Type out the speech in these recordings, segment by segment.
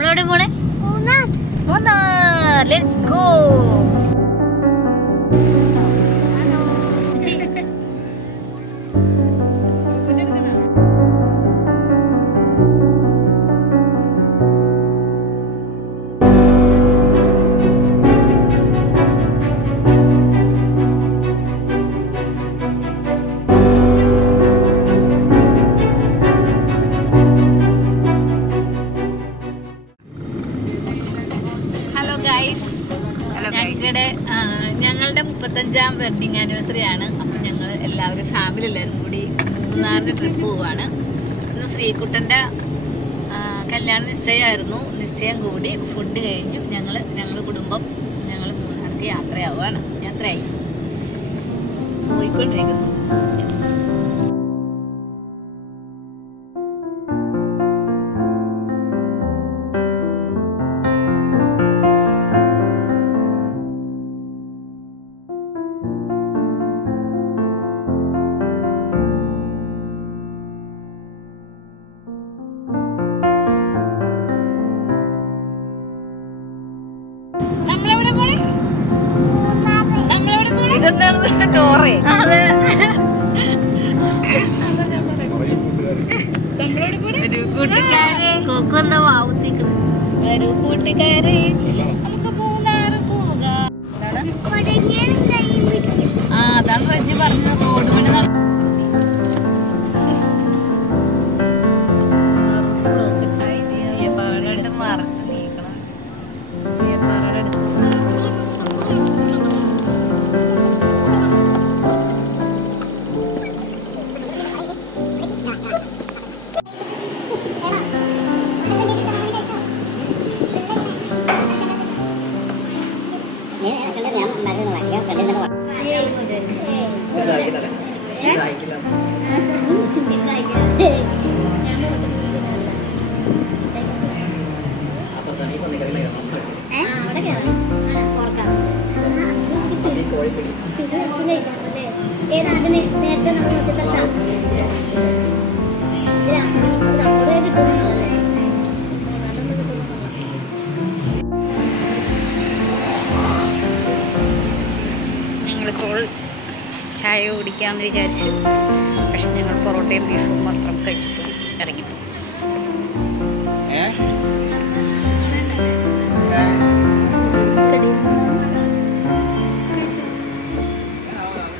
നമ്മളെവിടെ പോണേ? Munnar. Let's go. ഞങ്ങളുടെ 35ാം വെഡിങ് ആനിവേഴ്സറി ആണ്. അപ്പൊ ഞങ്ങൾ എല്ലാവരും ഫാമിലി എല്ലാവരും കൂടി മൂന്നാറിന് ട്രിപ്പ് പോവാണ്. ഇന്ന് ശ്രീകുട്ടന്റെ കല്യാണ നിശ്ചയമായിരുന്നു. നിശ്ചയം കൂടി ഫുഡ് കഴിഞ്ഞു ഞങ്ങൾ കുടുംബം മൂന്നാർക്ക് യാത്രയായി പോയിക്കൊണ്ടിരിക്കുന്നു. കൂട്ടുകാരെ നമുക്ക് മൂന്നാറ് പോകാം. അതാണ് റജി പറഞ്ഞത്. റോഡ് പണി ചീയപ്പാറയുടെ മറച്ച് നീക്കണം. ചീയപ്പാറയുടെ അടുത്ത് ഞങ്ങളിപ്പോൾ ചായ കുടിക്കാമെന്ന് വിചാരിച്ചു. പക്ഷെ ഞങ്ങൾ പൊറോട്ടയും ബീഫും മാത്രം കഴിച്ചിട്ട് ഇറങ്ങിപ്പോ.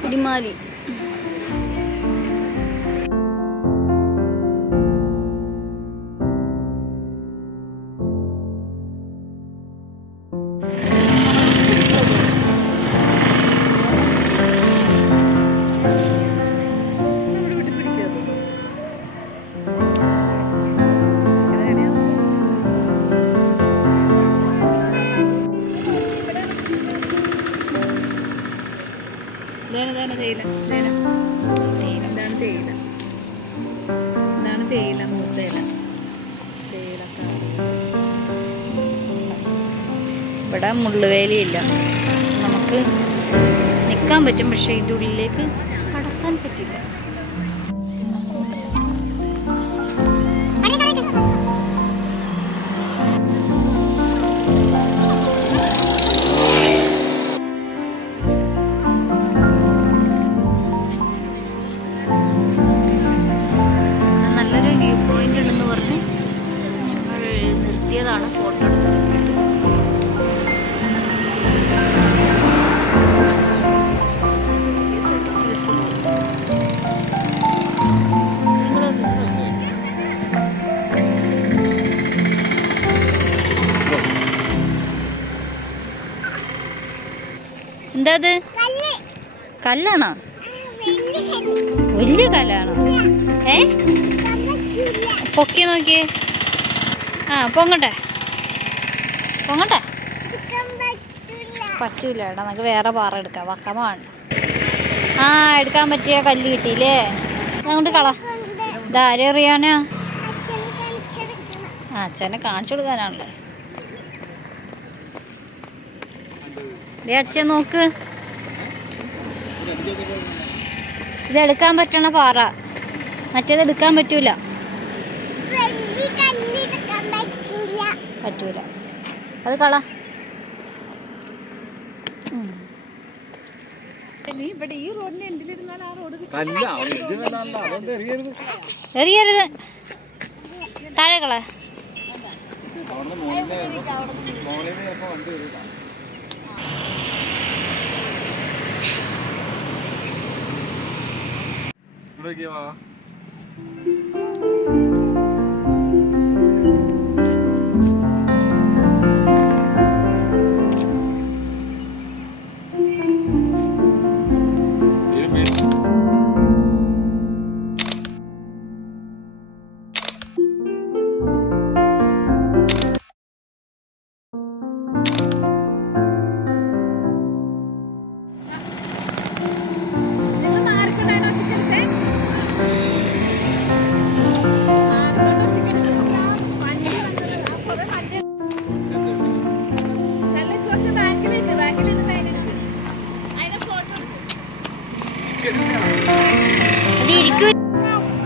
ഇടിമാലി തേയില മൂത്തേല ഇവിടെ മുള്ളുവേലിയില്ല. നമുക്ക് നിൽക്കാൻ പറ്റും, പക്ഷെ ഇതിൻ്റെ ഉള്ളിലേക്ക് കടക്കാൻ പറ്റില്ല. ഫോട്ടോ എടുക്കാൻ എന്താ അത്? കല്ലാണോ? വലിയ കല്ലാണോ? പൊക്കി നോക്കിയേ. പൊങ്ങട്ടെ പറ്റൂല. എടാ നമുക്ക് വേറെ പാറ എടുക്കാം. വക്കമാണ്. എടുക്കാൻ പറ്റിയ കല്ല് കിട്ടിയില്ലേ? അതുകൊണ്ട് കള. ഇതാരും അറിയാനാ? അച്ഛനെ കാണിച്ചു കൊടുക്കാനാണല്ലേ. അച്ഛൻ നോക്ക്, ഇതെടുക്കാൻ പറ്റണ പാറ, മറ്റേത് എടുക്കാൻ പറ്റൂല. പറ്റൂല. അത് കള. എറിയരുത്, താഴെ കള.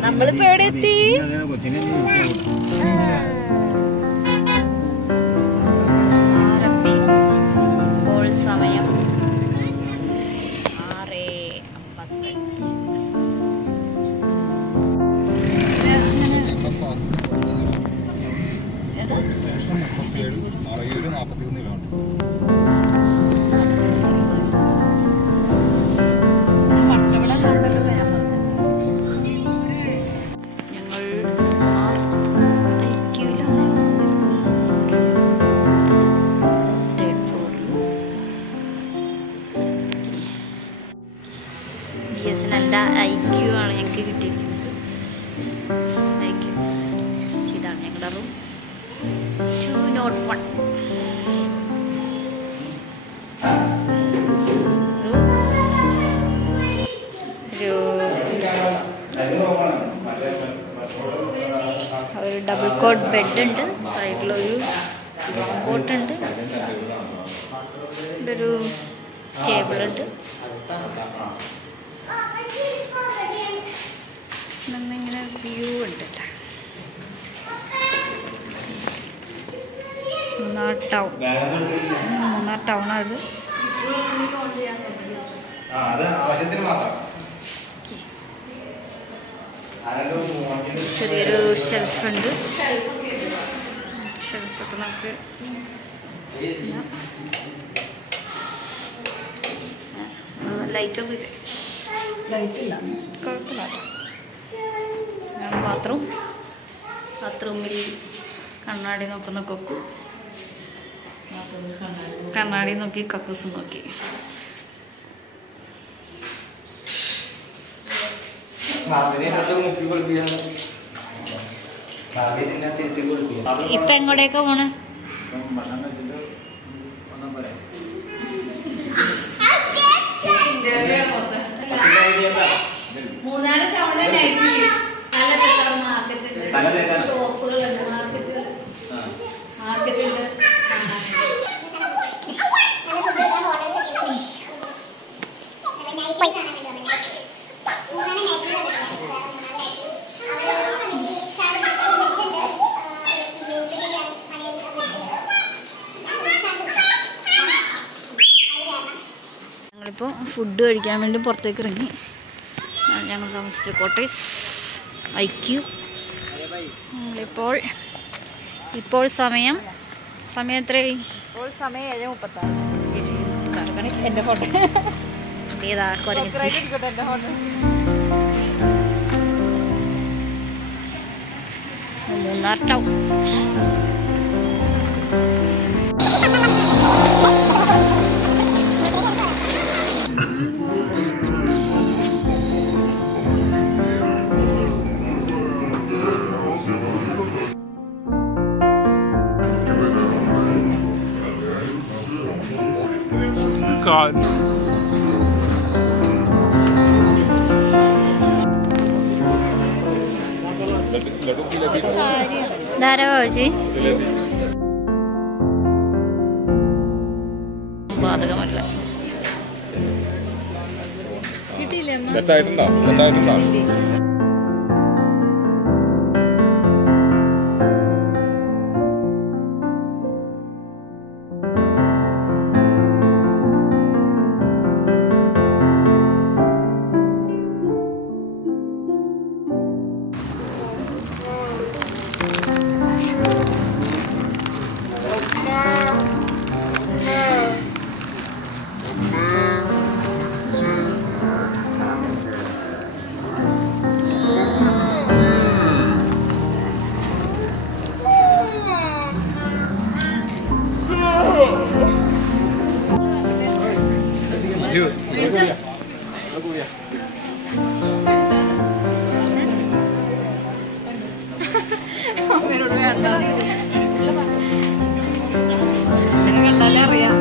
നമ്മളിപ്പോ എവിടെ എത്തി? ഇപ്പോൾ സമയം 6:55. BSNL IQ ആണ് ഞങ്ങൾക്ക് കിട്ടിയിരിക്കുന്നത്. IQ ഇതാണ് ഞങ്ങളുടെ റൂം 201. ഒരു ഡബിൾ കോട്ട് ബെഡ് ഉണ്ട്, സൈഡിലൊരു കോട്ടുണ്ട്, ഇവിടെ ഒരു ടേബിളുണ്ട്. ഇങ്ങനെ വ്യൂ ഉണ്ട്. മൂന്നാർ ടൗണത്. ചെറിയൊരു ഷെൽഫുണ്ട്. ഷെൽഫൊക്കെ നമുക്ക് ലൈറ്റൊന്നും ഇല്ല, ലൈറ്റില്ല, കുഴപ്പമില്ല. ബാത്റൂമിൽ കണ്ണാടി നോക്കുന്ന കൊക്കു, കണ്ണാടി നോക്കി കക്കൂസ് നോക്കി. ഇപ്പൊ എങ്ങോട്ടേക്കാ പോണ്? മൂന്നാറ് ടൗണിലെ നൈറ്റിൽ നല്ല രസമുള്ള മാർക്കറ്റുണ്ട്, ഷോപ്പുകളുണ്ട്, മാർക്കറ്റുണ്ട്. ഞങ്ങളിപ്പോൾ ഫുഡ് കഴിക്കാൻ വേണ്ടി പുറത്തേക്ക് ഇറങ്ങി. ഞങ്ങൾ താമസിച്ച കോട്ടേഴ്സ് IQ. ഇപ്പോൾ സമയം എത്രയായി? ഇപ്പോൾ സമയം 7:36. എൻ്റെ ഫോട്ടോ ഏതാ മൂന്നാർ ടൗൺ. God. ധാരാവാജി ബാധകമല്ല. സെറ്റായിട്ടുണ്ടോ? കണ്ടാലേ അറിയാം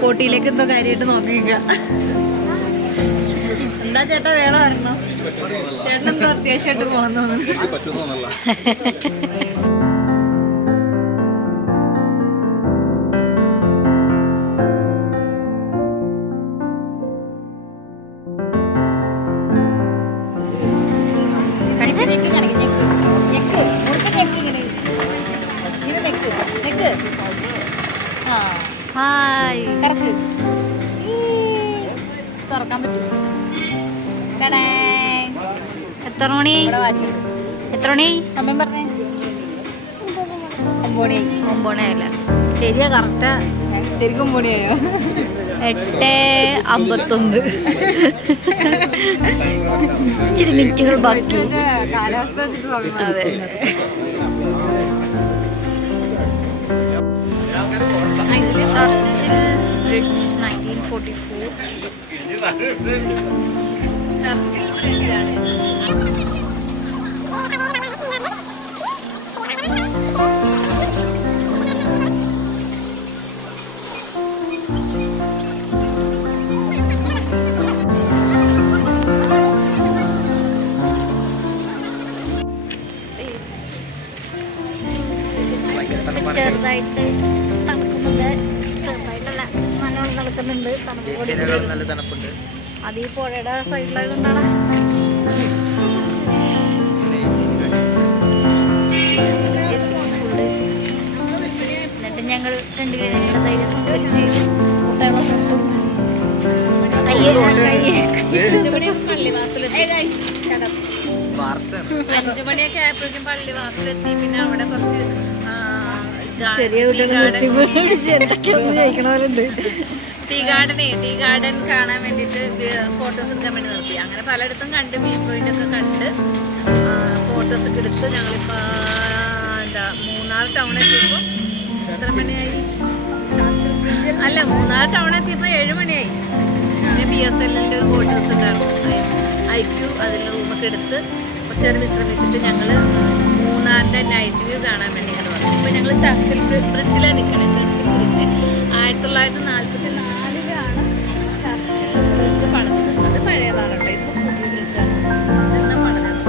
കോട്ടിയിലേക്ക് എന്തോ കാര്യമായിട്ട് നോക്കിക്ക. എന്താ ചേട്ടാ വേണമായിരുന്നോ? ചേട്ടൻ എന്തോ അത്യാവശ്യമായിട്ട് പോകുന്നു. തുറക്കാൻ പറ്റും. എത്ര മണി? എത്ര മണി സമയം പറഞ്ഞേ? 9 അല്ല, ശരിയാ, കറക്റ്റാ. ശരിക്കും 9 ആയോ? 8:51. ഇച്ചിരി മിനിറ്റുകൾ ബാക്കി. അതെ. ചർച്ചിൽ ബ്രിഡ്ജ് 1944. ചർച്ചിൽ ബ്രിഡ്ജാണ്. ചെറുതായിട്ട് തണുക്കുന്നുണ്ട്. ചെറുതായിട്ടല്ല, നല്ലോണം തണുക്കുന്നുണ്ട്. നല്ല തണുപ്പുണ്ട്. അത് ഈ പുഴയുടെ സൈഡിലായതുകൊണ്ടാണ്. എന്നിട്ട് ഞങ്ങൾ 2 പേരും ധൈര്യം വെച്ച് 5 മണിയൊക്കെ ആയപ്പോഴേക്കും പള്ളിവാസലെത്തി. പിന്നെ അവിടെ കുറച്ച് ചെറിയ ടീ ഗാർഡൻ കാണാൻ വേണ്ടിട്ട് ഫോട്ടോസ് എടുക്കാൻ വേണ്ടി നിർത്തി. അങ്ങനെ പലയിടത്തും കണ്ട്, വ്യൂ പോയിന്റ് ഒക്കെ കണ്ട് ഫോട്ടോസ് ഒക്കെ എടുത്ത് ഞങ്ങളിപ്പോ മൂന്നാർ ടൗൺ എത്തിയപ്പോ എത്ര മണിയായി? അല്ല, മൂന്നാർ ടൗൺ എത്തിയപ്പോ 7 മണിയായി. പിന്നെ BSNLന്റെ ഒരു ഫോട്ടോസ് ഉണ്ടായിരുന്നു, IQ. അതിൽ റൂമൊക്കെ എടുത്ത് കുറച്ച് നേരം വിശ്രമിച്ചിട്ട് ഞങ്ങള് മൂന്നാറിന്റെ നൈറ്റ് വ്യൂ കാണാൻ വേണ്ടി ഇങ്ങനെ വന്നു. ഇപ്പൊ ഞങ്ങള് ചർച്ചിൽ ബ്രിഡ്ജിലാണ് നിൽക്കുന്നത്. ചർച്ചിൽ ബ്രിഡ്ജ് 1944-ലാണ് ചർച്ചിൽ ബ്രിഡ്ജ് പണിതത്. അത് പഴയതാണ് കേട്ടോ. ഇത് പുതിയ ബ്രിഡ്ജാണ്. എന്നാ പണിതത്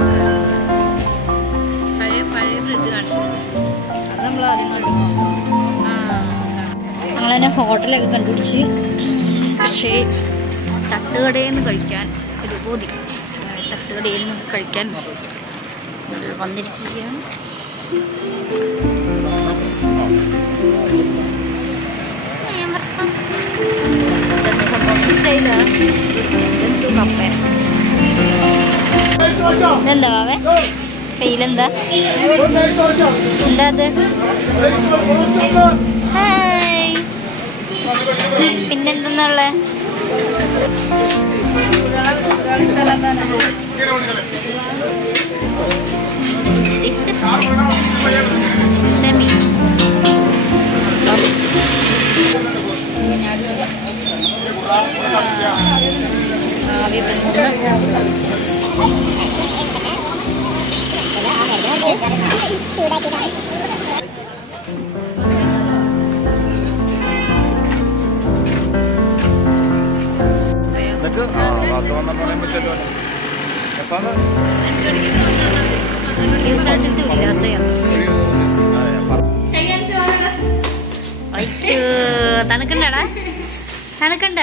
പഴയ ബ്രിഡ്ജ് കാണിച്ചു. അത് നമ്മൾ ആദ്യം കണ്ടു. ഞങ്ങളതിനെ ഹോട്ടലൊക്കെ കണ്ടുപിടിച്ച്, പക്ഷേ തട്ടുകടയിൽ നിന്ന് കഴിക്കാൻ ഒരു ബോധി. തട്ടുകടയിൽ നിന്ന് കഴിക്കാൻ വന്നിരിക്കുകയാണ്. എന്താ അവൻ കയ്യിലെന്താ? എന്താ അത്? പിന്നെന്തെന്നുള്ള സെമി തണുക്കണ്ടാടാ? തണുക്കണ്ട?